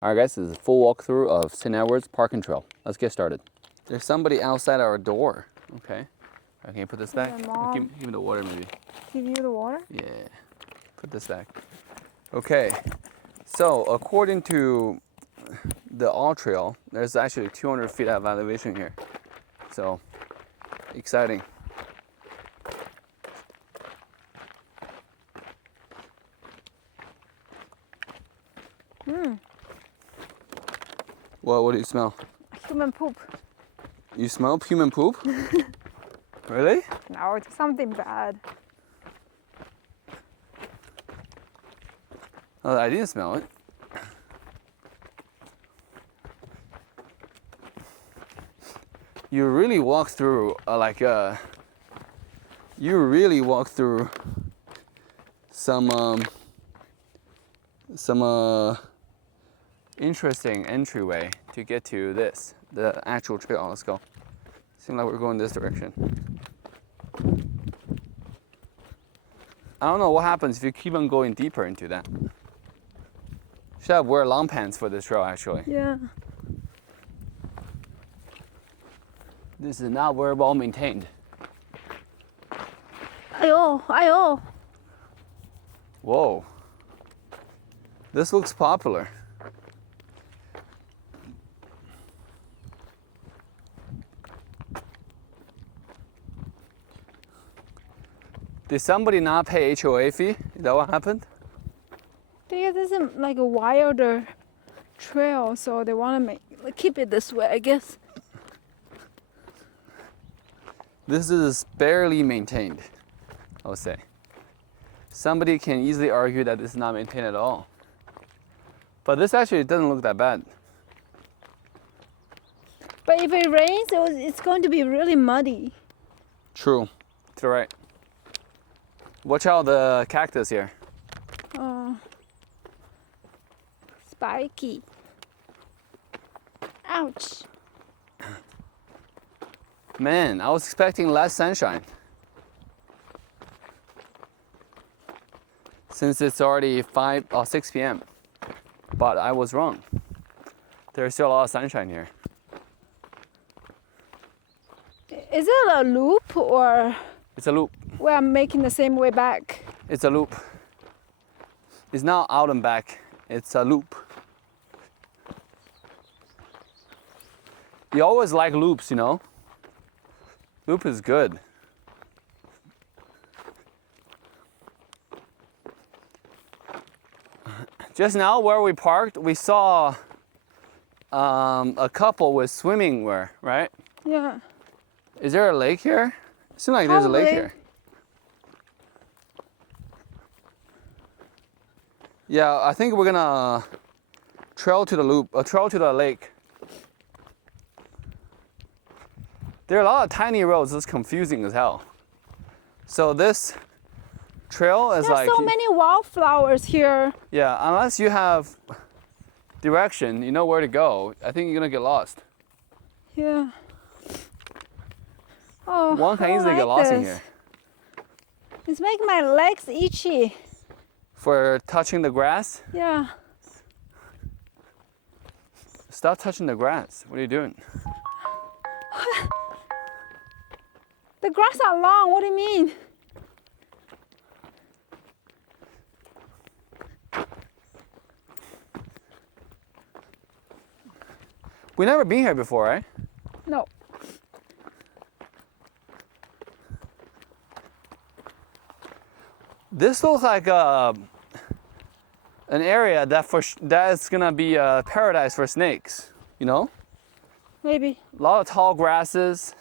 Alright guys, this is a full walkthrough of St. Edward's Park and Trail. Let's get started. There's somebody outside our door. Okay. Can you put this back? Mom. Give me the water maybe. Give you the water? Yeah. Put this back. Okay. So according to the all trail, there's actually 200 feet of elevation here. So exciting. What do you smell? Human poop. You smell human poop? Really? No, it's something bad. Oh, I didn't smell it. You really walk through some interesting entryway to get to this, the actual trail. Let's go. Seems like we're going this direction. I don't know what happens if you keep on going deeper into that. Should have wear long pants for this trail actually. Yeah. This is not very well maintained. Ayo. Whoa. This looks popular. Did somebody not pay HOA fee? Is that what happened? Because this is like a wilder trail, so they want to keep it this way, I guess. This is barely maintained, I would say. Somebody can easily argue that this is not maintained at all. But this actually doesn't look that bad. But if it rains, it's going to be really muddy. True. To the right. Watch out the cactus here. Oh. Spiky. Ouch. Man, I was expecting less sunshine. Since it's already 5 or 6 p.m. But I was wrong. There's still a lot of sunshine here. Is it a loop or It's a loop. we're making the same way back? It's a loop. It's not out and back. It's a loop. You always like loops, you know? Loop is good. Just now where we parked, we saw a couple with swimming wear, right? Yeah. Is there a lake here? It seems like there's a lake Probably. here. Yeah, I think we're gonna trail to the loop, trail to the lake. There are a lot of tiny roads. It's confusing as hell. So this trail is There's like, so many wildflowers here. yeah, unless you have direction, you know where to go, I think you're gonna get lost. Yeah. Oh, One can I don't easily get like lost in this. here. It's making my legs itchy. For touching the grass, Yeah. stop touching the grass. What are you doing? The grass are long. What do you mean? We've never been here before, right? No. This looks like an area that is gonna be a paradise for snakes. You know, Maybe. a lot of tall grasses.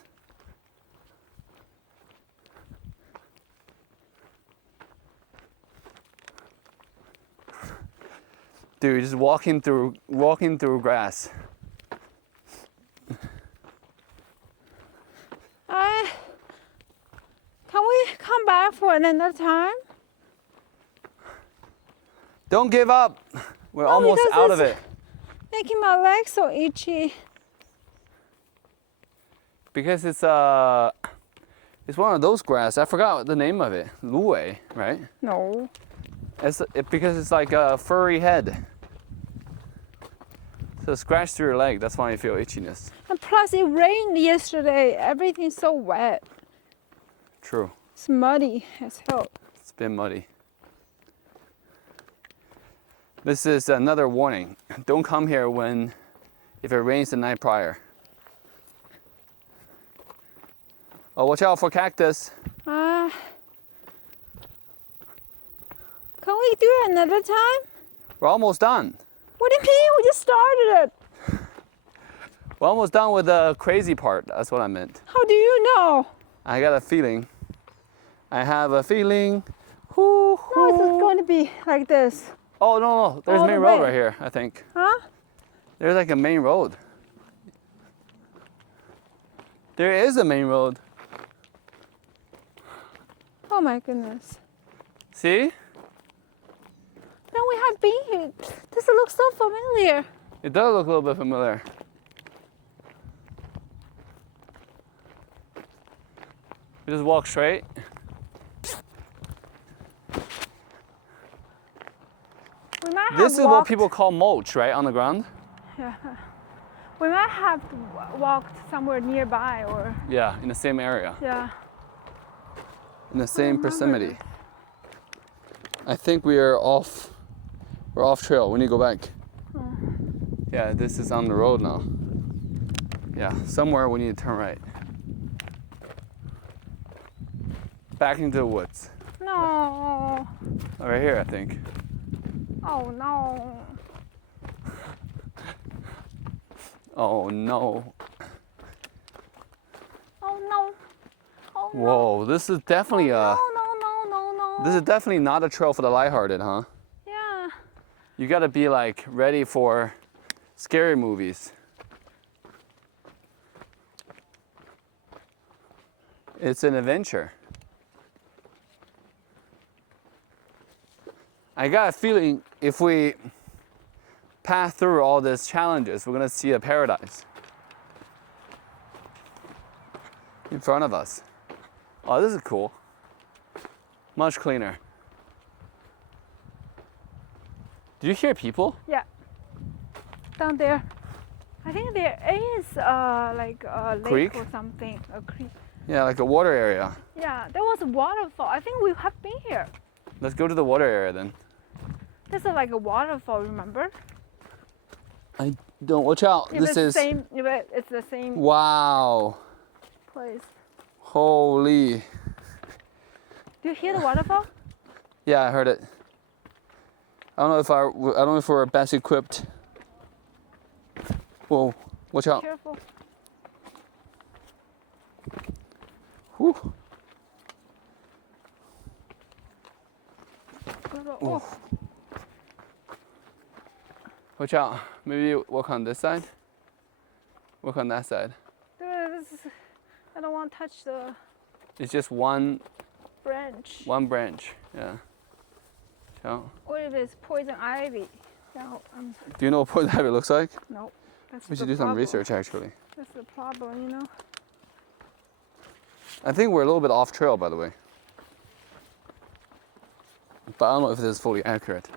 Dude, just walking through grass. Can we come back for another time? Don't give up. We're almost because out of it's- it. Making my legs so itchy. Because it's one of those grass. I forgot the name of it. Luwei, right? No. Because it's like a furry head. So scratch through your leg. That's why you feel itchiness. And plus, it rained yesterday. Everything's so wet. True. It's muddy as hell. It's been muddy. This is another warning. Don't come here if it rains the night prior. Oh, watch out for cactus. Can we do it another time? We're almost done. What do you mean? We just started it. We're almost done with the crazy part. That's what I meant. How do you know? I got a feeling. I have a feeling. No, it's going to be like this. Oh, no. There's All main the road way. right here, I think. Huh? There's like a main road. There is a main road. Oh my goodness. See? Then we have been here. This looks so familiar. It does look a little bit familiar. You just walk straight. We might have This is what walked- people call mulch, right? On the ground? Yeah. We might have walked somewhere nearby or, Yeah, in the same area. yeah. In the same remember proximity. I think we're off trail. We need to go back. Oh. Yeah, this is on the road now. Yeah, somewhere we need to turn right. Back into the woods. No. Right here, I think. Oh no. Oh no. Oh no. Oh no. Whoa, this is definitely No. this is definitely not a trail for the lighthearted, huh? Yeah. You gotta be like ready for scary movies. It's an adventure. I got a feeling if we pass through all these challenges, we're gonna see a paradise in front of us. Oh, this is cool. Much cleaner. Do you hear people? Yeah. Down there. I think there is like a lake Creek? or something. A creek. Yeah, like a water area. Yeah, there was a waterfall. I think we have been here. Let's go to the water area then. This is like a waterfall, remember? I don't, watch out. If This it's is, same, if it's the same wow. place. Holy. Do you hear the waterfall? Yeah, I heard it. I don't know if we're best equipped. Whoa, watch out. Careful. Whew. Oh, Watch out. Maybe walk on this side. Walk on that side. I don't want to touch the It's just one branch. branch. Yeah. So, What if it's poison ivy? No, do you know what poison ivy looks like? no. That's We the should do some problem. research actually. That's the problem, you know. I think we're a little bit off trail, by the way. But I don't know if this is fully accurate.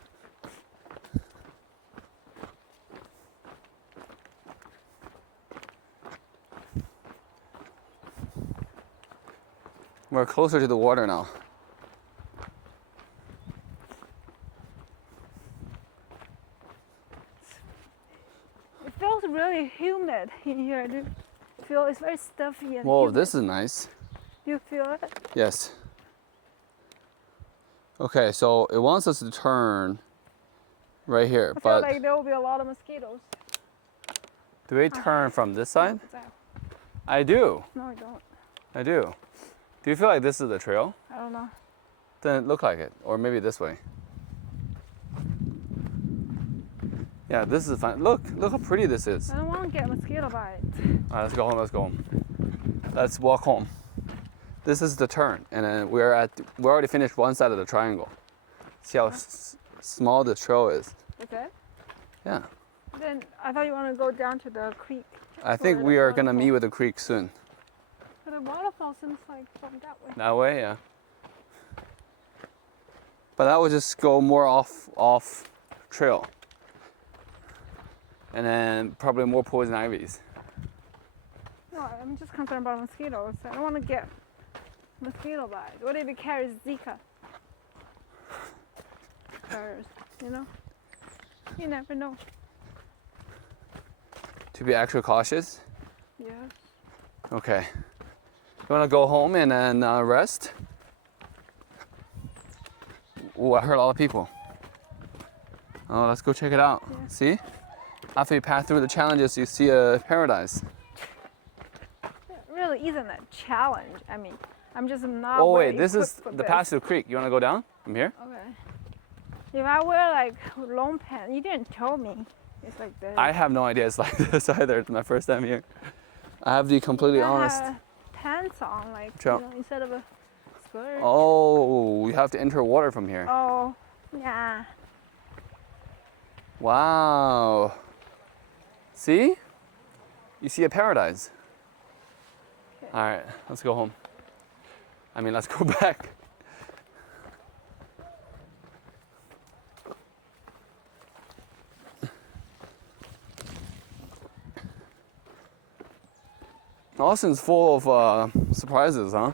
We're closer to the water now. It feels really humid in here. Do you feel it's very stuffy and Whoa, humid. this is nice. Do you feel it? Yes. Okay, so it wants us to turn right here, I feel but like there will be a lot of mosquitoes. do we turn from this side? What's that? I do. No, I don't. I do. Do you feel like this is the trail? I don't know. Doesn't look like it. Or maybe this way. Yeah, this is fine. Look how pretty this is. I don't want to get mosquito bite. All right, let's go home. Let's go home. Let's walk home. This is the turn, and then we already finished one side of the triangle. See how small the trail is. Okay. Yeah. Then I thought you want to go down to the creek. I think Or we the are gonna meet waterfall. with the creek soon. But the waterfall seems like from that way. That way, yeah. But that would just go more off trail. and then probably more poison ivies. No, I'm just concerned about mosquitoes. I don't want to get mosquito bites. What if it carries Zika? Virus, you know? You never know. To be extra cautious. Yeah. Okay. You want to go home and then rest? Oh, I heard a lot of people. Oh, let's go check it out. Yeah. See? After you pass through the challenges, you see a paradise. It really isn't a challenge. I mean, I'm just not. Oh, well wait, this is equipped for the this. pass to the creek. You want to go down from here? Okay. If I wear like long pants, you didn't tell me. It's like this. I have no idea it's like this either. It's my first time here. I have to be completely honest. Have pants on, like Ciao. instead of a skirt. Oh, you have to enter water from here. Oh, yeah. Wow. See? You see a paradise. Okay. All right, let's go home. I mean, let's go back. Austin's full of surprises, huh?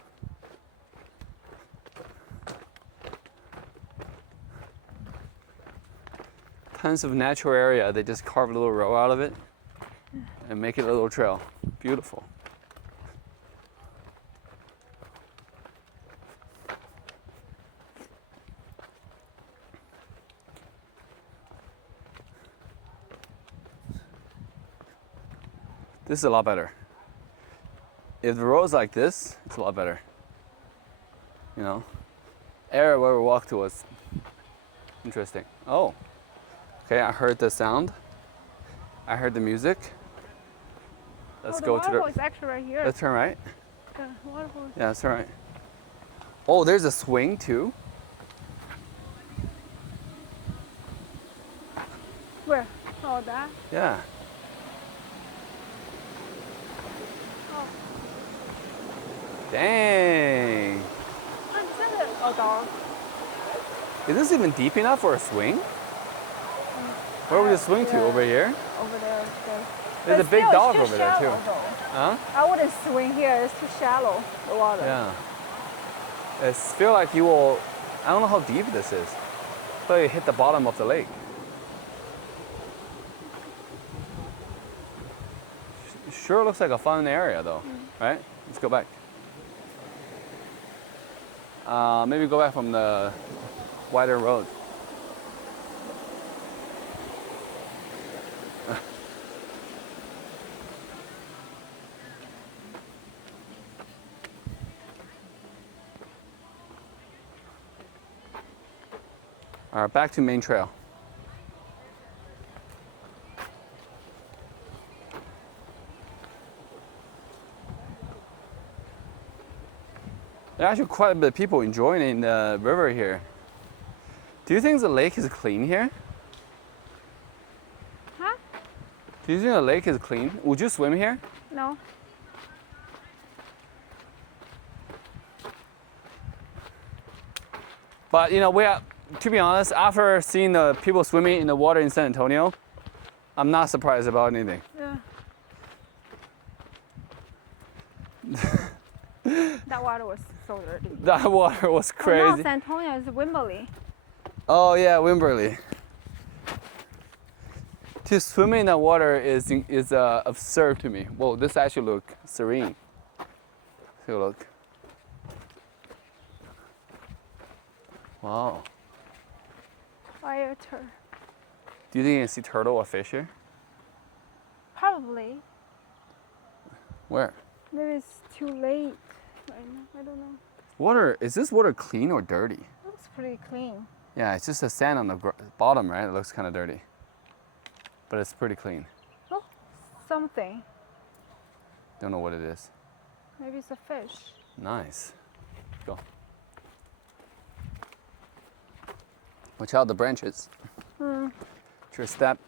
Tons of natural area. They just carve a little row out of it and make it a little trail. Beautiful. This is a lot better. If the road's like this, it's a lot better. You know, area where we walked to was interesting. Oh, okay. I heard the sound. I heard the music. Let's the go to waterfall the. is actually right here. Let's turn right. The waterfall. Yeah, that's all right. Oh, there's a swing too. Where? Oh, that. Yeah. Oh. Dang. Oh, dog. Is this even deep enough for a swing? Where would the swing to? Yeah. Over here? Over there. There's a But big still, dog it's too over there too. shallow, though. Huh? I wouldn't swing here. It's too shallow, the water. Yeah. I feel like you will. I don't know how deep this is. I feel like you hit the bottom of the lake. Sure looks like a fun area though, right? Let's go back. Maybe go back from the wider road. All right, back to main trail. There are actually quite a bit of people enjoying the river here. Do you think the lake is clean here? Huh? Do you think the lake is clean? Would you swim here? No. But you know, to be honest, after seeing the people swimming in the water in San Antonio, I'm not surprised about anything. Yeah. That water was so dirty. That water was Oh, crazy. no, San Antonio is Wimberley. Oh yeah, Wimberley. To swim in that water is absurd to me. Whoa, this actually looks serene. Take a look. Wow. Fire turtle. Do you think you can see turtle or fish here? Probably. Where? Maybe it's too late right now. I don't know. Water, is this water clean or dirty? Looks pretty clean. Yeah, it's just the sand on the bottom, right? It looks kind of dirty. But it's pretty clean. Oh, something. Don't know what it is. Maybe it's a fish. Nice. Go. Watch out the branches. Hmm. It's your step.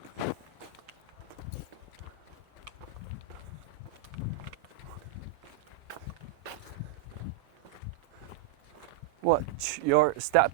Watch your step.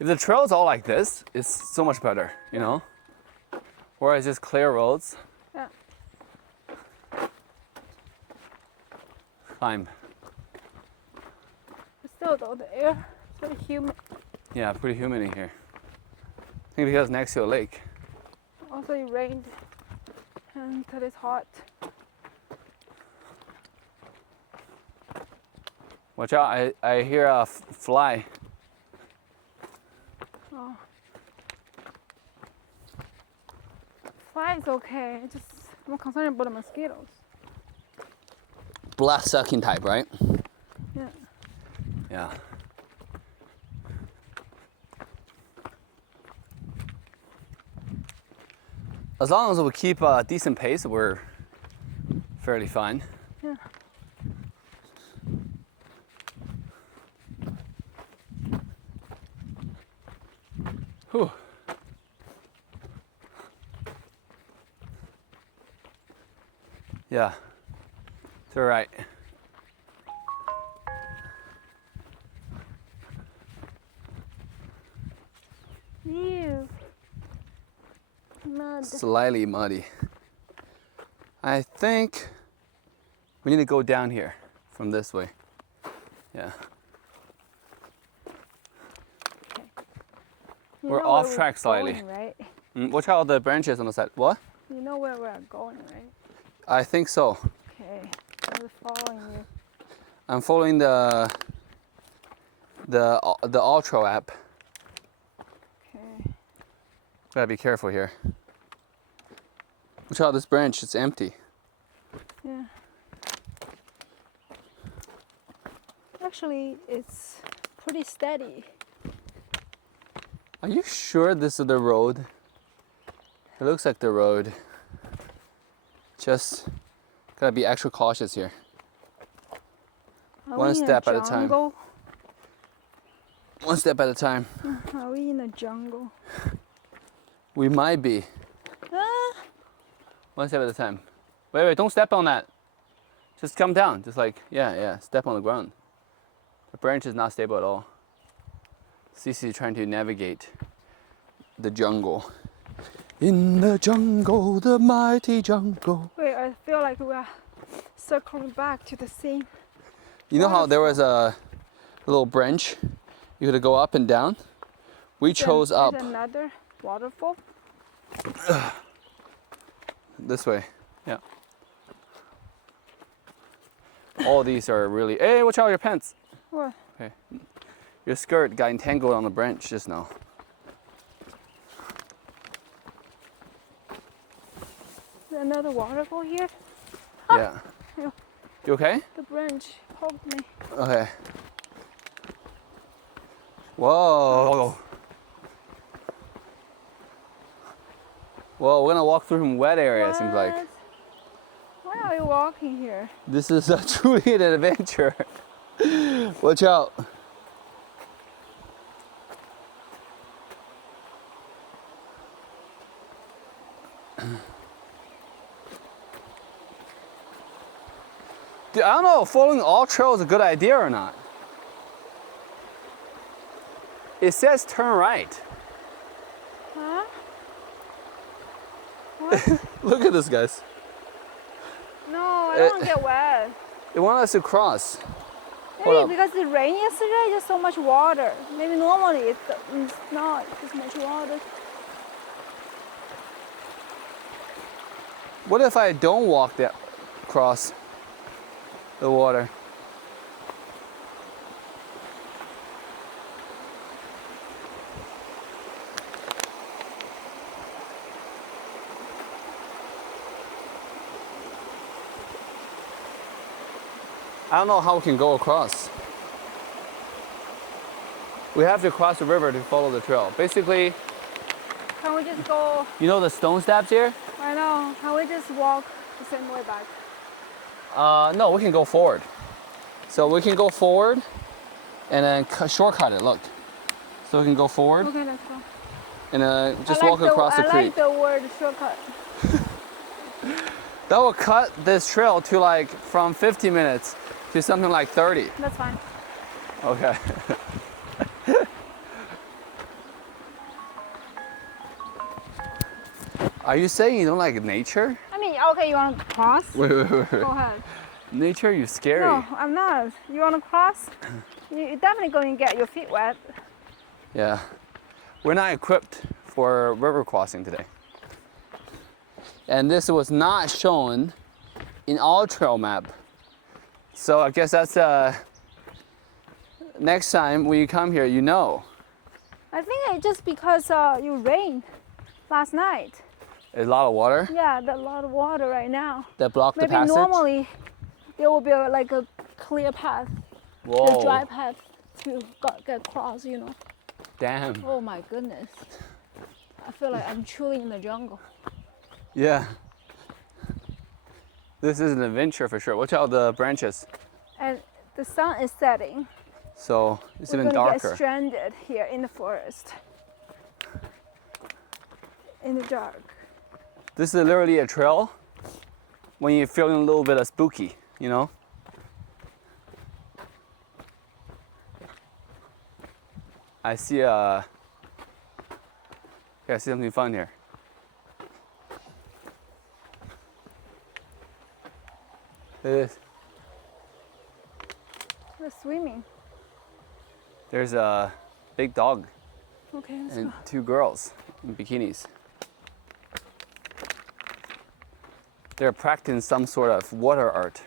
If the trail's all like this, it's so much better, you know? Whereas just clear roads. Yeah. Climb. But still though, the air is very humid. Yeah, pretty humid in here. I think because next to a lake. Also it rained and it's hot. Watch out, I hear a fly. Oh. Fly is okay. I'm concerned about the mosquitoes. Blood sucking type, right? Yeah. Yeah. As long as we keep a decent pace, we're fairly fine. Yeah. Whew. Yeah, it's all right. Ew. Mud. Slightly muddy. I think we need to go down here from this way. Yeah. You We're know off where track slightly. Going, right? Watch out the branches on the side. What? You know where we're going, right? I think so. Okay. I'm following you. I'm following the Ultra app. Okay. Gotta be careful here. Watch out this branch, it's empty. Yeah. Actually, it's pretty steady. Are you sure this is the road? It looks like the road. Just gotta be extra cautious here. Are One we in step a at a time. jungle? One step at a time. Are we in a jungle? We might be. Ah, One step at a time. Wait, don't step on that. Just come down. Just like, yeah, step on the ground. The branch is not stable at all. Cici is trying to navigate the jungle. In the jungle, the mighty jungle. wait, I feel like we are circling back to the same. You know how there was a little branch? You could go up and down? We chose up. There's another waterfall. This way, yeah. All these are really, hey, watch out your pants. What? Okay. Your skirt got entangled on the branch just now. There's another waterfall here. Yeah. Ew. You okay? The branch poked me. Okay. Whoa. Well, we're gonna walk through some wet area, it seems like. What? Why are we walking here? This is truly an adventure. Watch out. Dude, I don't know if following all trails is a good idea or not. It says turn right. Huh? What? Look at this, guys. No, I don't want to get wet. It wants us to cross. Hold up. Maybe because it rained yesterday, just so much water. Maybe normally it's not this much water. What if I don't walk that across the water? I don't know how we can go across. We have to cross the river to follow the trail. Basically, Can we just go? you know the stone steps here? I know. Can we just walk the same way back? No, we can go forward. So we can go forward and then shortcut it, look. So we can go forward Okay, let's go. and just walk across the I creek. like the word shortcut. That will cut this trail to like from 50 minutes to something like 30. That's fine. Okay. Are you saying you don't like nature? I mean, okay, you want to cross? Wait. Go ahead. Nature, you scary. No, I'm not. You want to cross? You're definitely going to get your feet wet. Yeah. We're not equipped for river crossing today. And this was not shown in our trail map. So I guess that's next time when you come here, you know. I think it's just because you rained last night. A lot of water Yeah, there's a lot of water right now. that blocked the Maybe passage. normally there will be like a clear path, a Whoa. dry path to get across, you know. Damn. Oh my goodness. I feel like I'm truly in the jungle. Yeah. This is an adventure for sure. Watch out the branches. And the sun is setting. So it's We're even gonna darker. get stranded here in the forest. In the dark. This is literally a trail when you're feeling a little bit of spooky, you know? I see I see something fun here. It is. We're swimming. There's a big dog Okay, let's and go. two girls in bikinis. They're practicing some sort of water art.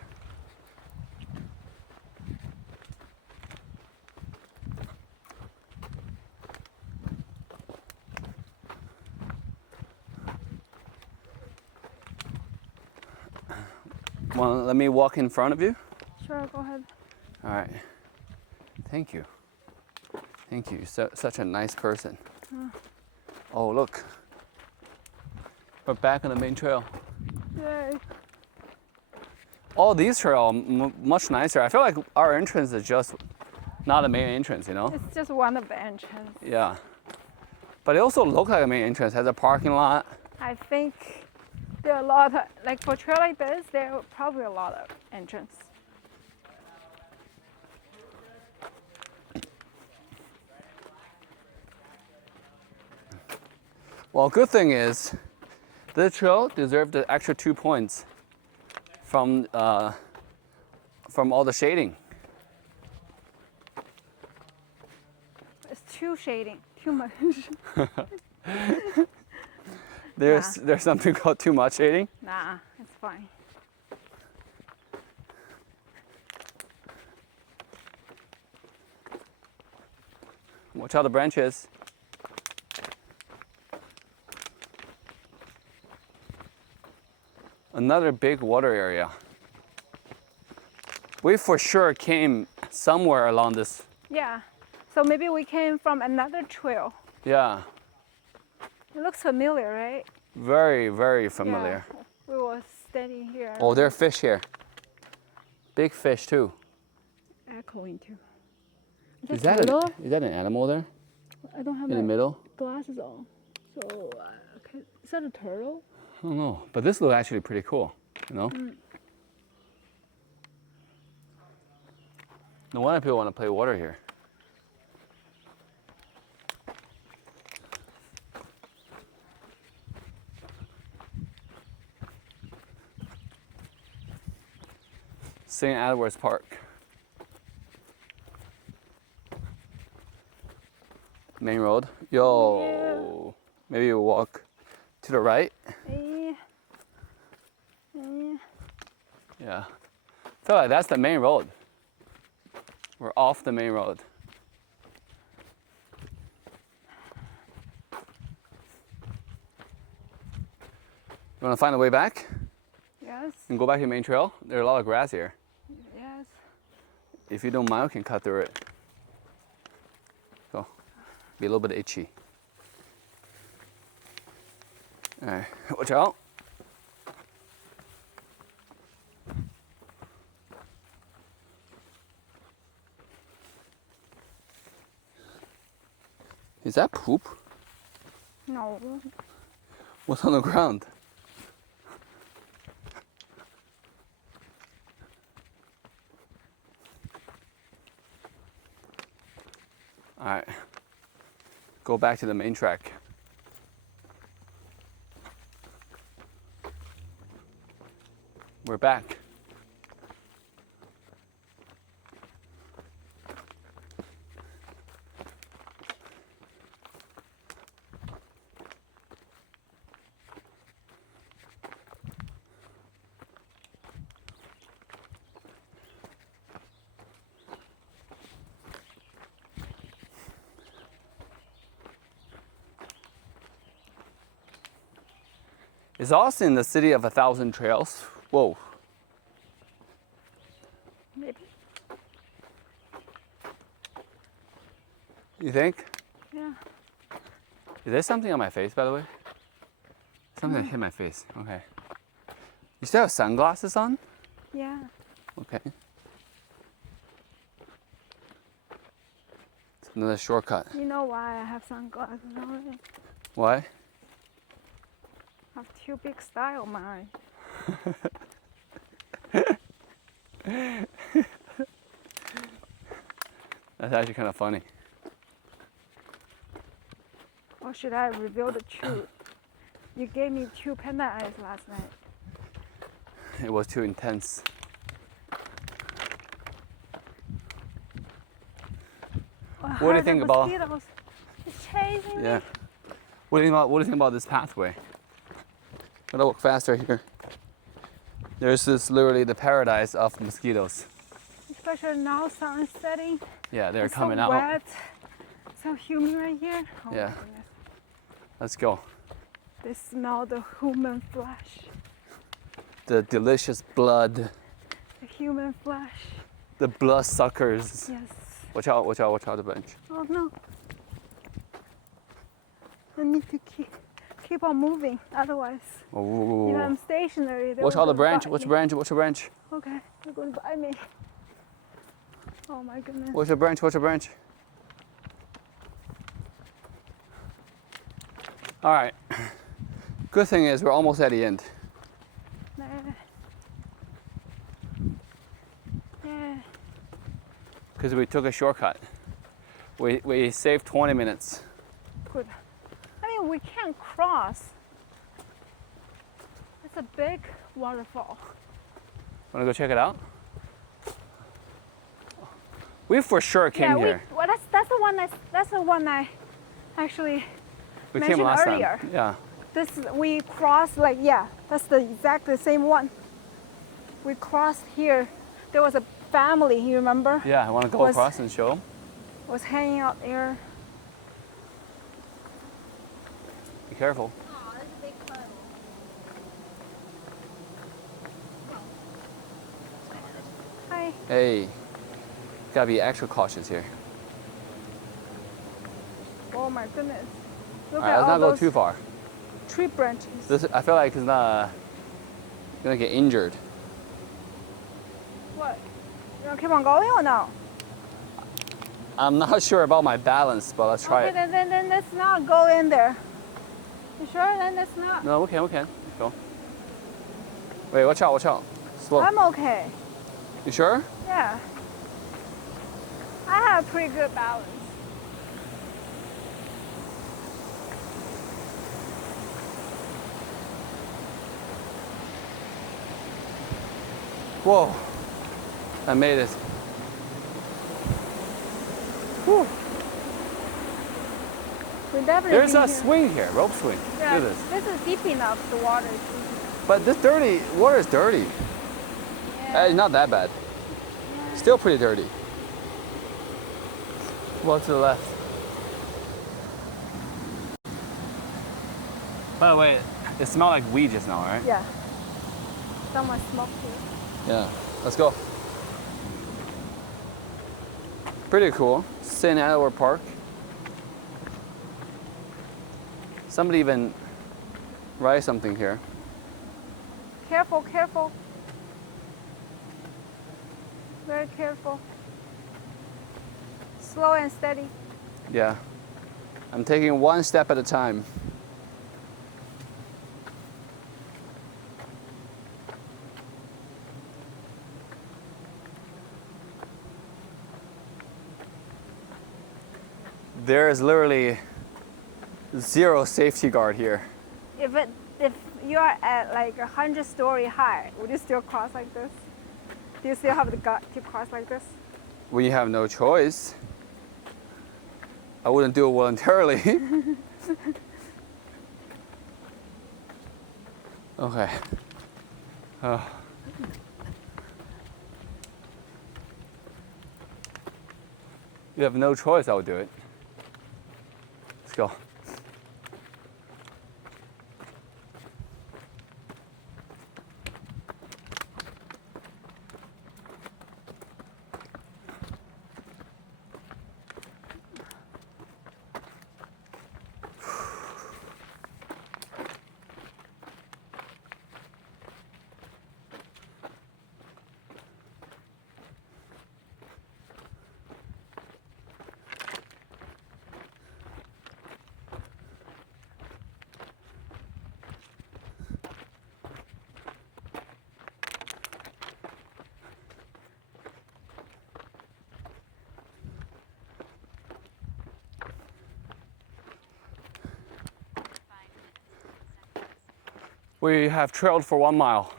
Well, let me walk in front of you. Sure, go ahead. All right. Thank you. Thank you. You're such a nice person. Oh, look. We're back on the main trail. Yay. All these trails are much nicer. I feel like our entrance is just not the main entrance, you know? It's just one of the entrances. Yeah. But it also looks like a main entrance. It has a parking lot. I think there are a lot of, like for a trail like this, there are probably a lot of entrance. Well, good thing is, this trail deserved the extra 2 points from all the shading. It's too shading, too much. There's something called too much shading. Nah, it's fine. Watch out the branches. Another big water area. We for sure came somewhere along this. Yeah, so maybe we came from another trail. Yeah, It looks familiar, right? very, very familiar. Yeah, we were standing here. Oh, there are fish here. Big fish too. Echoing too. Is that an animal there I don't have in the my middle? glasses on. So, okay. Is that a turtle? I don't know, but this looks actually pretty cool, you know? No wonder people want to play water here. St. Edward's Park. Main road. Yo. Maybe you walk to the right. Yeah. I feel like that's the main road. We're off the main road. You want to find a way back Yes. and go back to the main trail? There's a lot of grass here. Yes. If you don't mind, we can cut through it. Go. Be a little bit itchy. All right, watch out. Is that poop? No. What's on the ground? All right, go back to the main track. we're back. Is Austin the city of 1,000 trails? Whoa. Maybe. You think? Yeah. Is there something on my face, by the way? Something hit my face. Okay. You still have sunglasses on? Yeah. Okay. It's another shortcut. You know why I have sunglasses on? Why? I have too big style, man. That's actually kind of funny. Or should I reveal the truth? You gave me 2 panda eyes last night. It was too intense. What do you think about? Mosquitoes. It's chasing Yeah. me. What do you think about this pathway? Gotta walk faster here. There's this literally the paradise of mosquitoes. Especially now, sun is setting. Yeah, they're It's coming so out. wet. So humid right here. Oh Yeah. My goodness. Let's go. They smell the human flesh. The delicious blood. The human flesh. The blood suckers. Yes. Watch out, watch out, watch out the bench. Oh no. I need to keep on moving, otherwise, if Ooh. I'm stationary, Watch out the branch, bite watch the me. branch, watch the branch. Okay, they're going to bite me. Oh my goodness. Watch the branch, watch the branch. All right. Good thing is we're almost at the end. Yeah. Because we took a shortcut. We saved 20 minutes. Good. I mean, we can't cross. It's a big waterfall. Wanna go check it out? We for sure came here. Well, that's the one I actually We mentioned came last earlier. time. Yeah. This we crossed that's the exactly same one. We crossed here. There was a family, you remember? Yeah, I wanna go Was- across and show 'em? Was hanging out there. Be careful. Oh, that's a big puddle. Hi. Hey, gotta be extra cautious here. Oh my goodness. Look All right, at let's all not go those too far. tree branches. This, I feel like it's not gonna get injured. What? You gonna keep on going or no? I'm not sure about my balance, but let's try Okay, it. then let's not go in there. You sure? Then let's not. No, we can. Let's go. Wait, watch out, watch out. Slow. I'm okay. You sure? Yeah. I have pretty good balance. Whoa. I made it. Whew. We definitely There's been a here. swing here, rope swing. Yeah, Look at this. this is deep enough. The water is deep enough. But this dirty, water is dirty. Yeah. Not that bad. Yeah. Still pretty dirty. Walk to the left. By the way, it smelled like weed just now, right? Yeah. Someone smoked it. Yeah. Let's go. Pretty cool. St. Edward Park. Somebody even write something here. Careful, careful. Very careful. Slow and steady. Yeah. I'm taking one step at a time. There is literally zero safety guard here. If you are at like 100-story high, would you still cross like this? Do you still have the gut to cross like this? When you have no choice, I wouldn't do it voluntarily. Okay. You have no choice, I would do it. Let's go. We have trailed for 1 mile.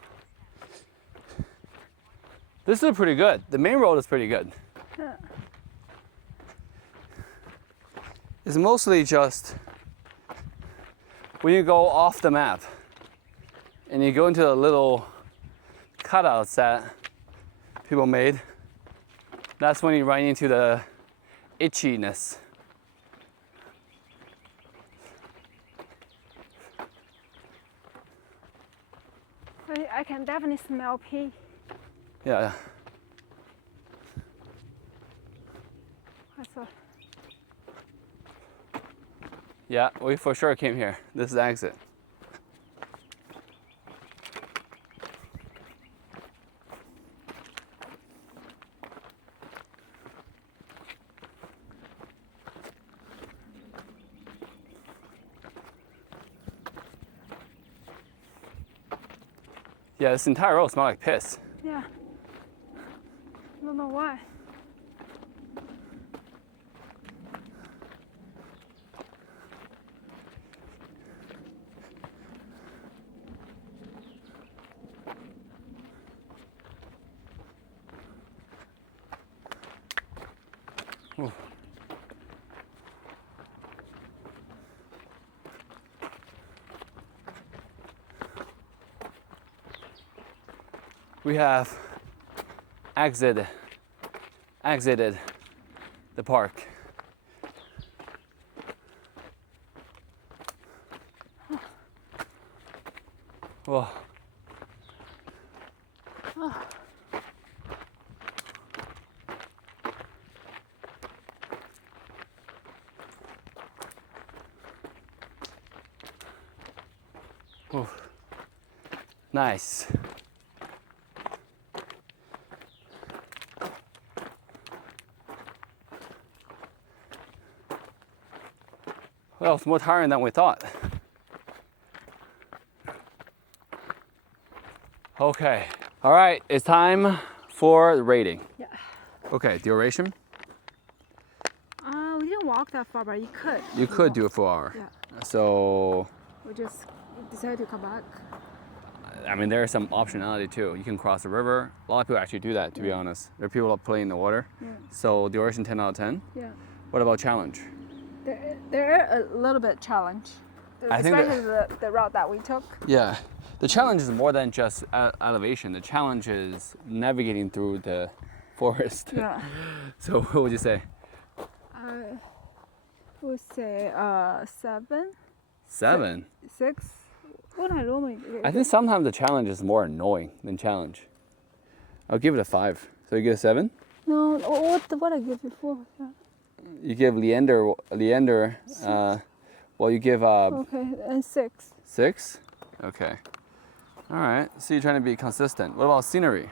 This is pretty good. The main road is pretty good. Yeah. It's mostly just when you go off the map and you go into the little cutouts that people made, that's when you run into the itchiness. I can definitely smell pee. Yeah. That's a, Yeah, we for sure came here. This is the exit. Yeah, this entire road smells like piss. yeah. I don't know why. Ooh. We have exited the park. Whoa. Ooh. Nice. Well, it's more tiring than we thought. Okay. All right, it's time for the rating. Yeah. Okay, duration. We didn't walk that far, but you could. You could do it for an hour. Yeah. So, We just decided to come back. I mean, there's some optionality too. You can cross the river. A lot of people actually do that, to be honest. There are people that play in the water. Yeah. So, duration 10 out of 10. Yeah. What about challenge? There are a little bit challenge, I think especially the route that we took. Yeah. The challenge is more than just elevation. The challenge is navigating through the forest. Yeah. So, what would you say? I would say 7, 7. 6. What I normally. I think sometimes the challenge is more annoying than challenge. I'll give it a 5. So you get a 7? No, what I give before? Yeah. You give Leander, well, you give Okay, and 6. 6? Okay. All right, so you're trying to be consistent. What about scenery?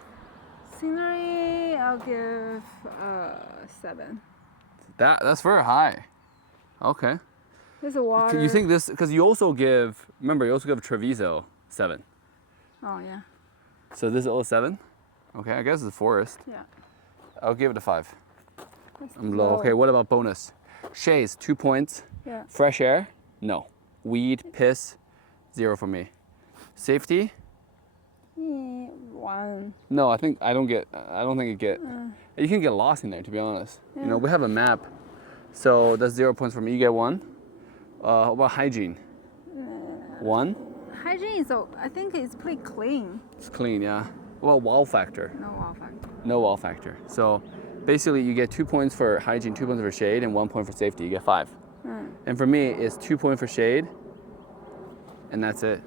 Scenery, I'll give 7. That's very high. Okay. There's a water. You think this, because you also give, remember, you also give Treviso 7. Oh yeah. So this is all 7? Okay, I guess it's forest. Yeah. I'll give it a 5. That's I'm low. Okay, what about bonus? Shades, 2 points. Yeah. Fresh air? No. Weed, piss, 0 for me. Safety? Yeah, 1. No, I don't think it get. You can get lost in there, to be honest. You know, we have a map, so that's 0 points for me. You get 1. How about hygiene? 1. Hygiene, so I think it's pretty clean. It's clean, yeah. What about wow factor? No wow factor. No wow factor. So basically, you get 2 points for hygiene, 2 points for shade, and 1 point for safety. You get 5. And for me, it's 2 points for shade, and that's it.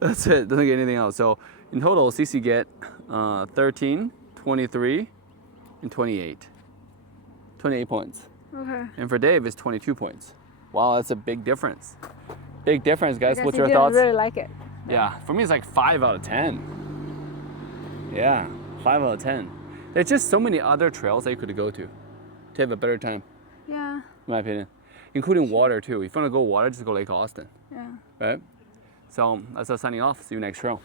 That's it. Doesn't get anything else. So in total, Cici get 13, 23, and 28. 28 points. Okay. And for Dave, it's 22 points. Wow, that's a big difference. Big difference, guys. Because What's you your didn't thoughts? really like it. Yeah, for me, it's like 5 out of 10. Yeah, 5 out of 10. There's just so many other trails that you could go to have a better time, Yeah. in my opinion. Including water, too. If you want to go water, just go Lake Austin. Yeah. Right? So that's us signing off. See you next trail.